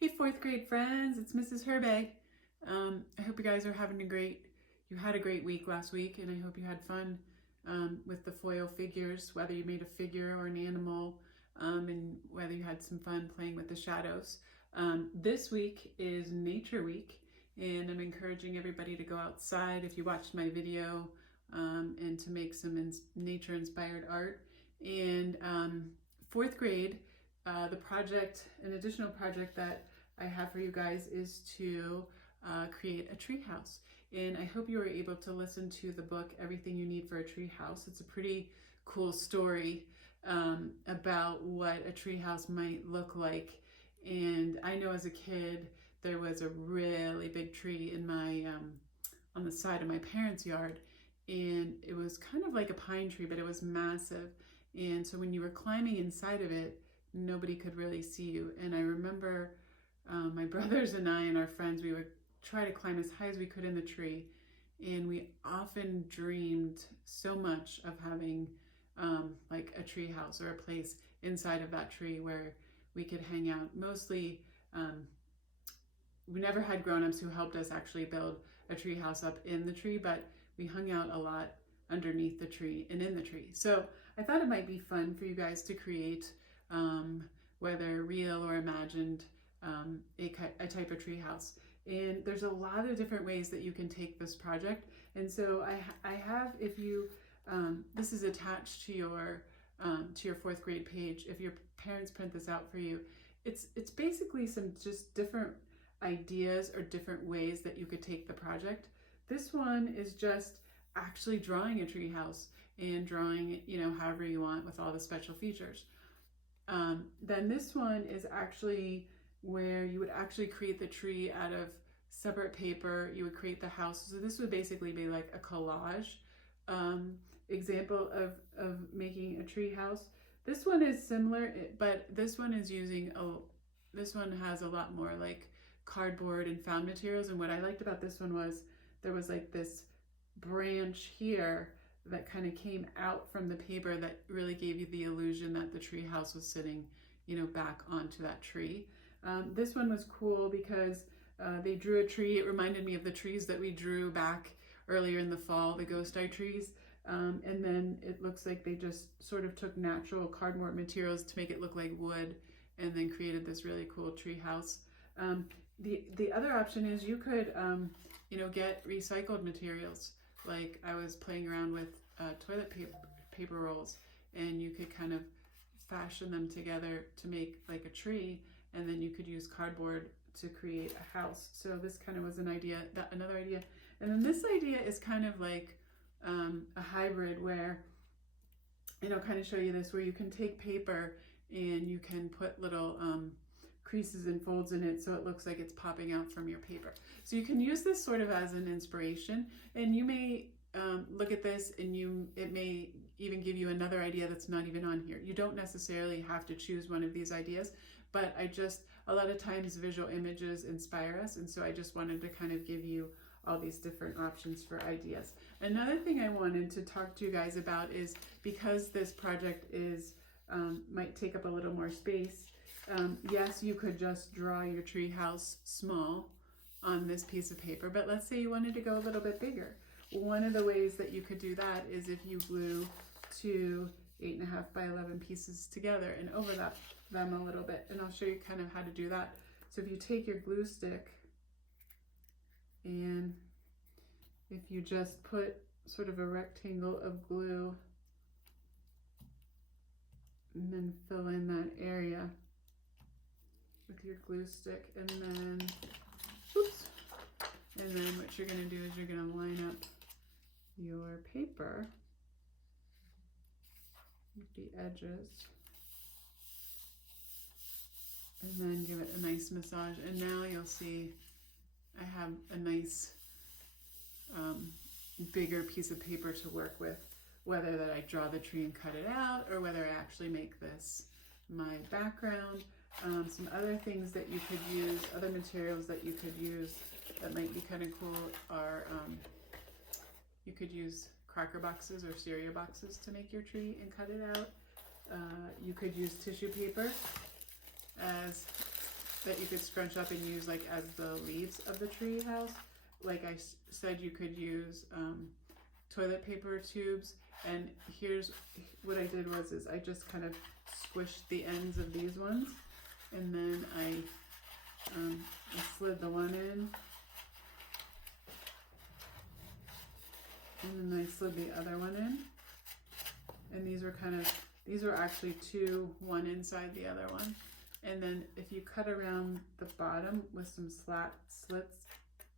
Hey, fourth grade friends, it's Mrs. Herbay. I hope you guys are having you had a great week last week, and I hope you had fun with the foil figures, whether you made a figure or an animal, and whether you had some fun playing with the shadows. This week is Nature Week, and I'm encouraging everybody to go outside if you watched my video and to make some nature-inspired art. And fourth grade, an additional project that I have for you guys is to create a treehouse. And I hope you were able to listen to the book, Everything You Need for a Treehouse. It's a pretty cool story about what a treehouse might look like. And I know as a kid, there was a really big tree in my, on the side of my parents' yard. And it was kind of like a pine tree, but it was massive. And so when you were climbing inside of it, nobody could really see you. And I remember my brothers and I and our friends, we would try to climb as high as we could in the tree. And we often dreamed so much of having like a tree house or a place inside of that tree where we could hang out. Mostly, we never had grown-ups who helped us actually build a tree house up in the tree, but we hung out a lot underneath the tree and in the tree. So I thought it might be fun for you guys to create, whether real or imagined, a type of tree house. And there's a lot of different ways that you can take this project. And so I have, if you, this is attached to your fourth grade page. If your parents print this out for you, it's basically some just different ideas or different ways that you could take the project. This one is just actually drawing a tree house and drawing it, however you want with all the special features. Then this one is actually where you would actually create the tree out of separate paper. You would create the house. So this would basically be like a collage example of making a tree house. This one is similar, but this one is this one has a lot more like cardboard and found materials. And what I liked about this one was there was like this branch here that kind of came out from the paper that really gave you the illusion that the tree house was sitting, back onto that tree. This one was cool because they drew a tree. It reminded me of the trees that we drew back earlier in the fall, the ghost eye trees. And then it looks like they just sort of took natural cardboard materials to make it look like wood and then created this really cool tree house. The other option is you could, get recycled materials. Like I was playing around with toilet paper rolls, and you could kind of fashion them together to make like a tree, and then you could use cardboard to create a house. So this kind of was another idea. And then this idea is kind of like a hybrid where, I'll kind of show you this, where you can take paper and you can put little creases and folds in it so it looks like it's popping out from your paper. So you can use this sort of as an inspiration, and you may look at this and it may even give you another idea that's not even on here. You don't necessarily have to choose one of these ideas, but a lot of times visual images inspire us, and so I just wanted to kind of give you all these different options for ideas. Another thing I wanted to talk to you guys about is, because this project might take up a little more space, yes, you could just draw your tree house small on this piece of paper, but let's say you wanted to go a little bit bigger. One of the ways that you could do that is if you glue two 8.5 by 11 pieces together and overlap them a little bit, and I'll show you kind of how to do that. So if you take your glue stick and if you just put sort of a rectangle of glue and then fill in that area with your glue stick, and then what you're going to do is you're going to line up your paper with the edges and then give it a nice massage. And now you'll see I have a nice bigger piece of paper to work with, whether that I draw the tree and cut it out or whether I actually make this my background. Some other things that you could use, other materials that you could use that might be kind of cool are, you could use cracker boxes or cereal boxes to make your tree and cut it out. You could use tissue paper as that you could scrunch up and use like as the leaves of the tree house. Like I said, you could use toilet paper tubes, and here's what I did is I just kind of squished the ends of these ones, and then I slid the one in, and then I slid the other one in, and these were actually two, one inside the other one. And then if you cut around the bottom with some slits,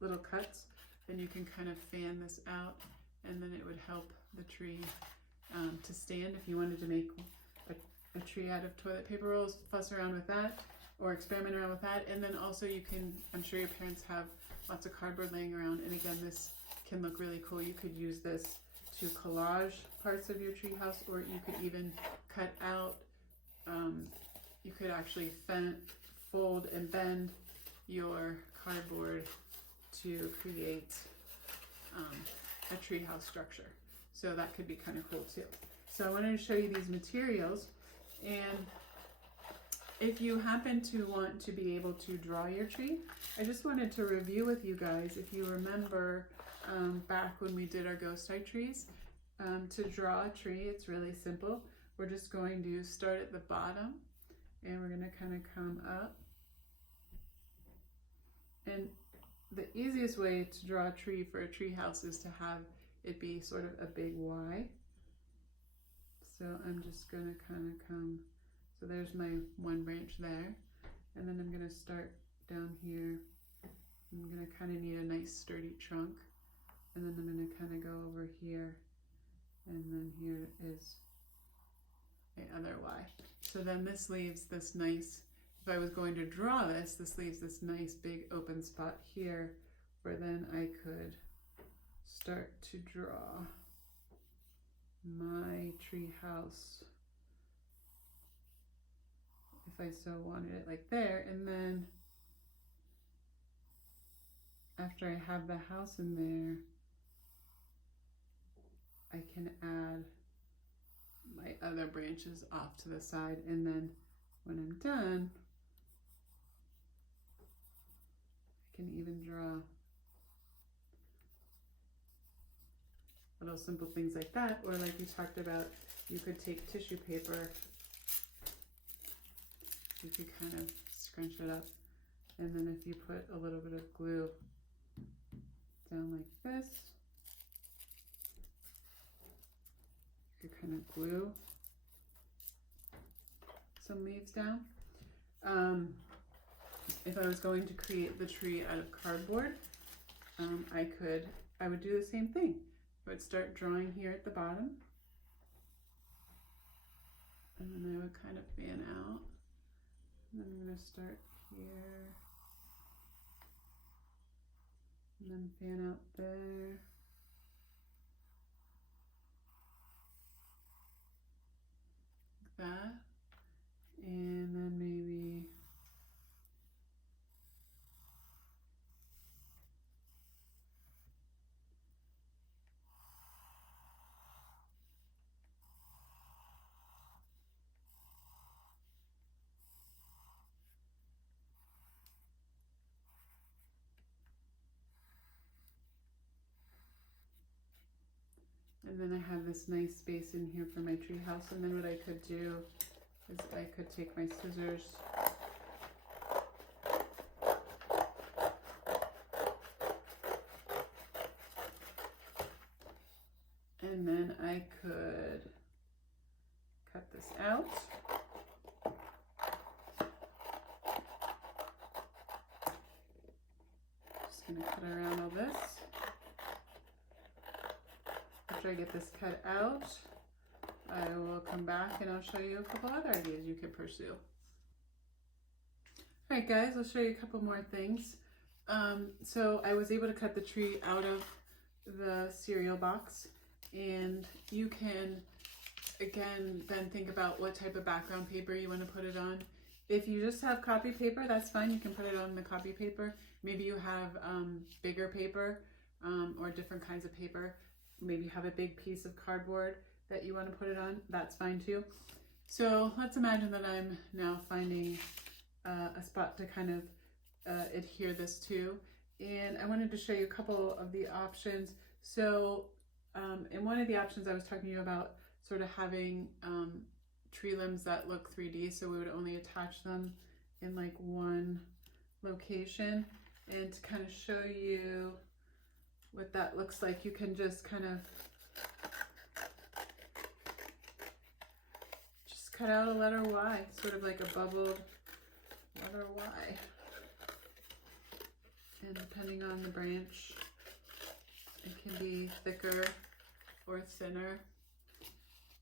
little cuts, then you can kind of fan this out, and then it would help the tree to stand. If you wanted to make a tree out of toilet paper rolls, fuss around with that or experiment around with that. And then also you can, I'm sure your parents have lots of cardboard laying around, and again, this can look really cool. You could use this to collage parts of your tree house, or you could even cut out, you could actually fold and bend your cardboard to create a treehouse structure. So that could be kind of cool too. So I wanted to show you these materials, and if you happen to want to be able to draw your tree, I just wanted to review with you guys, if you remember back when we did our ghost eye trees, to draw a tree, it's really simple. We're just going to start at the bottom, and we're going to kind of come up. And the easiest way to draw a tree for a tree house is to have it be sort of a big Y. So I'm just going to kind of come, so there's my one branch there, and then I'm going to start down here. I'm going to kind of need a nice sturdy trunk, and then I'm going to kind of go over here, and then here is the other Y. So then this leaves this nice, if I was going to draw this, this leaves this nice big open spot here where then I could start to draw my tree house if I so wanted it, like there. And then after I have the house in there, I can add my other branches off to the side, and then when I'm done, I can even draw little simple things like that. Or like we talked about, you could take tissue paper, you could kind of scrunch it up, and then if you put a little bit of glue down like this, you could kind of glue some leaves down. If I was going to create the tree out of cardboard, I would do the same thing. I would start drawing here at the bottom, and then I would kind of fan out. And then I'm going to start here, and then fan out there. Like that. And then maybe and then I have this nice space in here for my tree house. And then what I could do is I could take my scissors and then I could cut this out. Just gonna cut around all this. After I get this cut out, I will come back and I'll show you a couple other ideas you could pursue. All right, guys, I'll show you a couple more things. So I was able to cut the tree out of the cereal box, and you can, again, then think about what type of background paper you want to put it on. If you just have copy paper, that's fine. You can put it on the copy paper. Maybe you have bigger paper or different kinds of paper. Maybe you have a big piece of cardboard that you want to put it on. That's fine too. So let's imagine that I'm now finding a spot to kind of adhere this to. And I wanted to show you a couple of the options. So in one of the options I was talking to you about sort of having tree limbs that look 3D, so we would only attach them in like one location. And to kind of show you what that looks like, you can just kind of just cut out a letter Y, sort of like a bubbled letter Y. And depending on the branch, it can be thicker or thinner.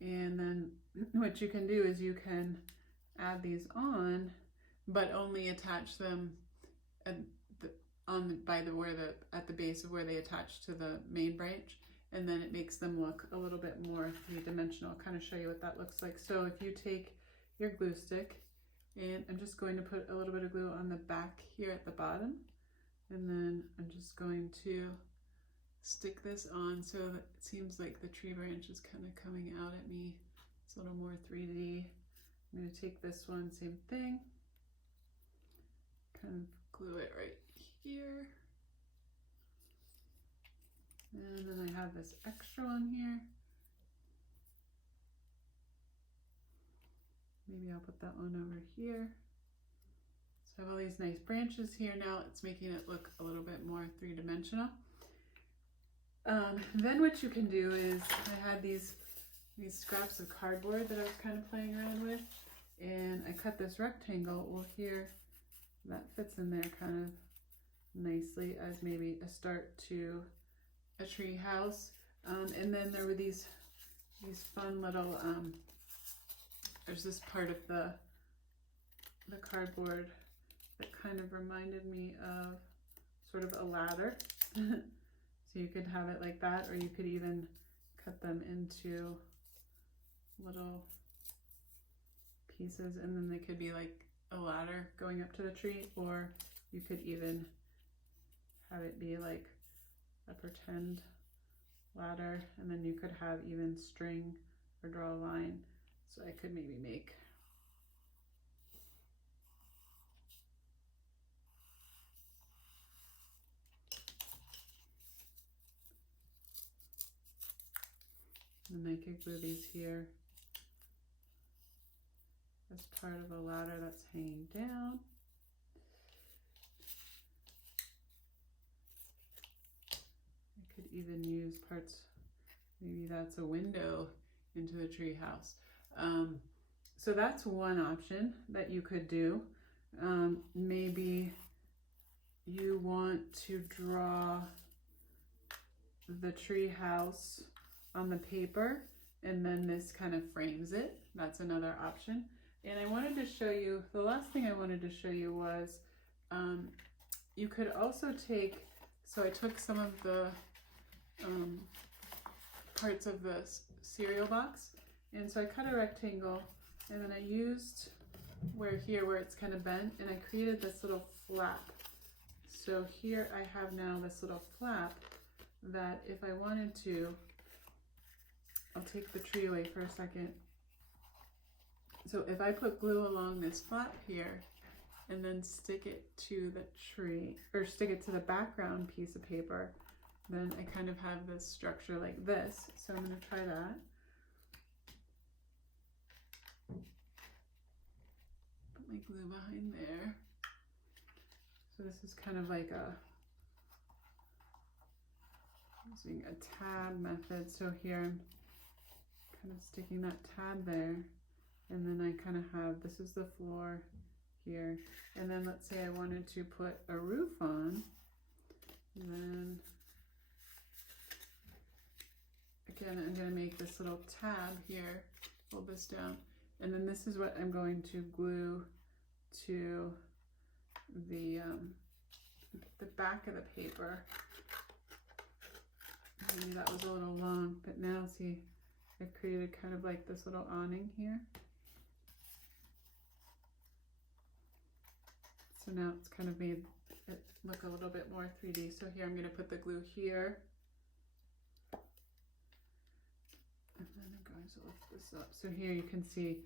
And then what you can do is you can add these on, but only attach them at the base of where they attach to the main branch, and then it makes them look a little bit more three-dimensional. I'll kind of show you what that looks like. So if you take your glue stick, and I'm just going to put a little bit of glue on the back here at the bottom, and then I'm just going to stick this on so that it seems like the tree branch is kind of coming out at me. It's a little more 3D. I'm going to take this one, same thing, kind of glue it right here. And then I have this extra one here. Maybe I'll put that one over here. So I have all these nice branches here now. It's making it look a little bit more three-dimensional. Then what you can do is, I had these scraps of cardboard that I was kind of playing around with, and I cut this rectangle. Well, here, that fits in there kind of nicely as maybe a start to a tree house. And then there were these fun little, there's this part of the cardboard that kind of reminded me of sort of a ladder. So you could have it like that, or you could even cut them into little pieces, and then they could be like a ladder going up to the tree, or you could even have it be like a pretend ladder, and then you could have even string or draw a line. So I could maybe make and I could glue these here as part of a ladder that's hanging down. I could even use parts, maybe that's a window into the tree house. So that's one option that you could do. Maybe you want to draw the tree house on the paper, and then this kind of frames it. That's another option. And I wanted to show you, the last thing I wanted to show you was, you could also take, so I took some of the parts of the cereal box, and so I cut a rectangle, and then I used where it's kind of bent, and I created this little flap. So here I have now this little flap that if I wanted to, I'll take the tree away for a second. So if I put glue along this flap here and then stick it to the tree, or stick it to the background piece of paper, then I kind of have this structure like this. So I'm going to try that. Put my glue behind there. So this is kind of like using a tab method. So here I'm kind of sticking that tab there, and then I kind of have, this is the floor here, and then let's say I wanted to put a roof on, and then again I'm going to make this little tab here, hold this down, and then this is what I'm going to glue to the back of the paper. Maybe that was a little long, but now see, I've created kind of like this little awning here. So now it's kind of made it look a little bit more 3D. So here I'm going to put the glue here. And then I'm going to lift this up. So here you can see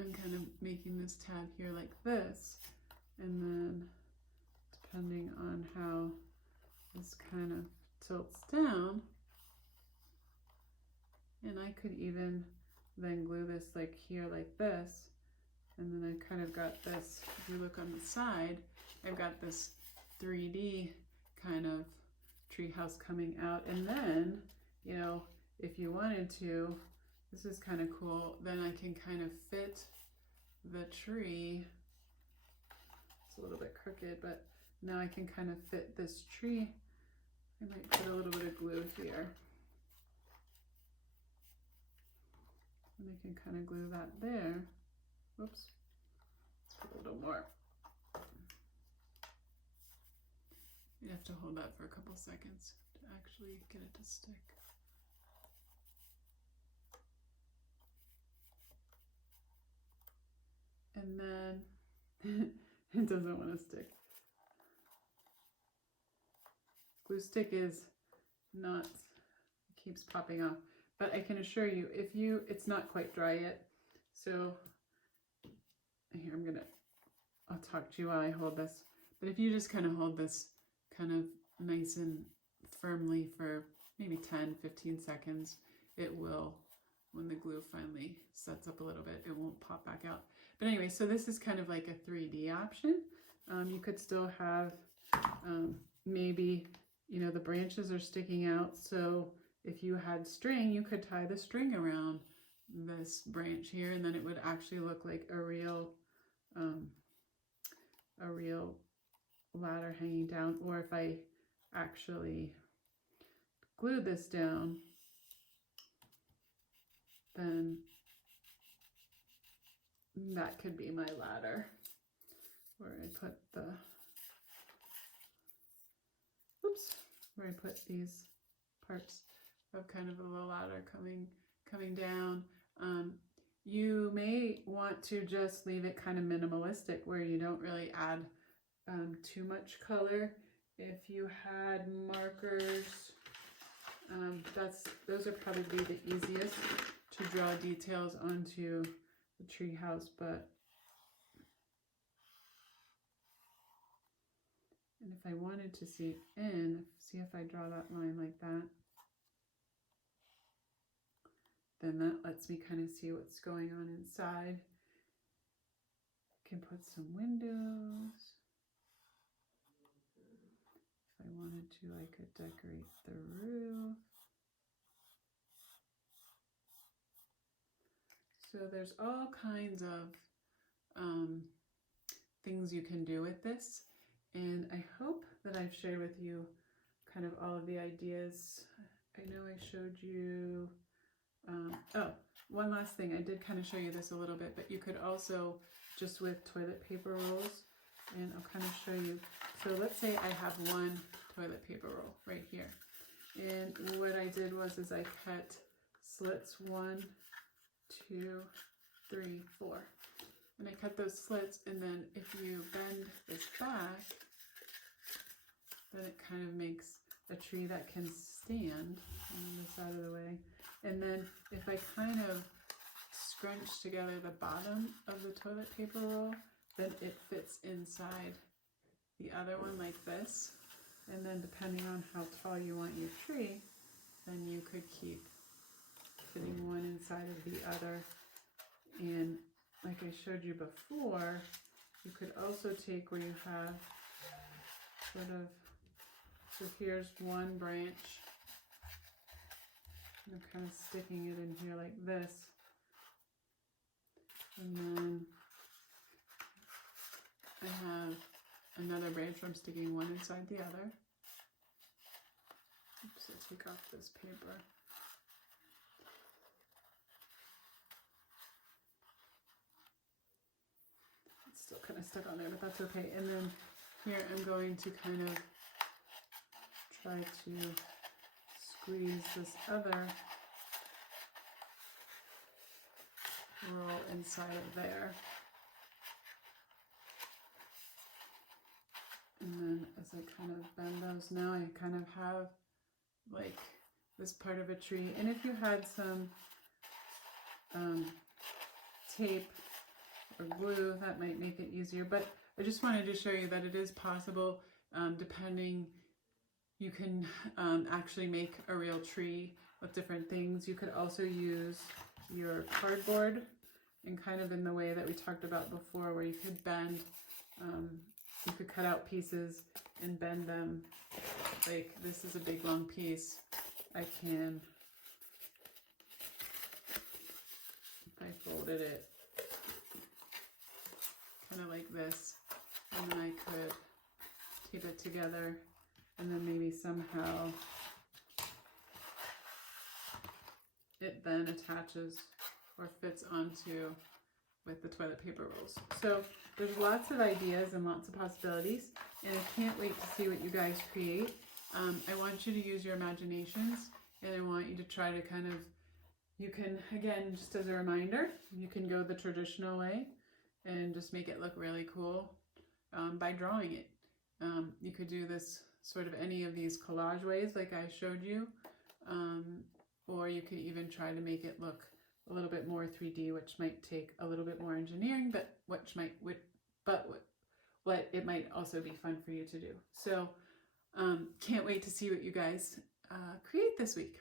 I'm kind of making this tab here like this, and then depending on how this kind of tilts down, and I could even then glue this like here like this, and then I kind of got this, if you look on the side, I've got this 3D kind of treehouse coming out. And then, you know, if you wanted to, this is kind of cool, then I can kind of fit the tree. It's a little bit crooked, but now I can kind of fit this tree. I might put a little bit of glue here. And I can kind of glue that there. Whoops. Let's put a little more. You have to hold that for a couple seconds to actually get it to stick. And then it doesn't want to stick. Glue stick is not, it keeps popping off. But I can assure you, it's not quite dry yet. So here I'll talk to you while I hold this. But if you just kind of hold this kind of nice and firmly for maybe 10, 15 seconds, it will, when the glue finally sets up a little bit, it won't pop back out. But anyway, so this is kind of like a 3D option. You could still have maybe, you know, the branches are sticking out. So if you had string, you could tie the string around this branch here, and then it would actually look like a real ladder hanging down. Or if I actually glue this down, then that could be my ladder, where I put where I put these parts of kind of a little ladder coming down. You may want to just leave it kind of minimalistic, where you don't really add too much color. If you had markers, those are probably the easiest to draw details onto the treehouse. But and if I wanted to see if I draw that line like that, then that lets me kind of see what's going on inside. I can put some windows. If I wanted to, I could decorate the roof. So there's all kinds of things you can do with this. And I hope that I've shared with you kind of all of the ideas. I know I showed you, one last thing, I did kind of show you this a little bit, but you could also, just with toilet paper rolls, and I'll kind of show you. So let's say I have one toilet paper roll right here. And what I did was I cut slits 1, 2, 3, 4. And I cut those slits, and then if you bend this back, then it kind of makes a tree that can stand on this out of the way. And then if I kind of scrunch together the bottom of the toilet paper roll, then it fits inside the other one like this. And then depending on how tall you want your tree, then you could keep fitting one inside of the other. And like I showed you before, you could also take where you have sort of, so here's one branch, I'm kind of sticking it in here like this, and then I have another branch where I'm sticking one inside the other. Oops, I'll take off this paper. It's still kind of stuck on there, but that's okay. And then here I'm going to kind of try to squeeze this other roll inside of there. And then as I kind of bend those, now I kind of have like this part of a tree. And if you had some tape or glue. That might make it easier, but I just wanted to show you that it is possible. Depending, you can actually make a real tree with different things. You could also use your cardboard and kind of in the way that we talked about before, where you could bend, you could cut out pieces and bend them. Like this is a big long piece. I can, if I folded it kind of like this, and then I could tape it together, and then maybe somehow it then attaches or fits onto with the toilet paper rolls. So there's lots of ideas and lots of possibilities, and I can't wait to see what you guys create. I want you to use your imaginations, and I want you to try to kind of, you can, again, just as a reminder, you can go the traditional way and just make it look really cool by drawing it. You could do this sort of any of these collage ways like I showed you, or you could even try to make it look a little bit more 3D, which might take a little bit more engineering, but what it might also be fun for you to do. So can't wait to see what you guys create this week.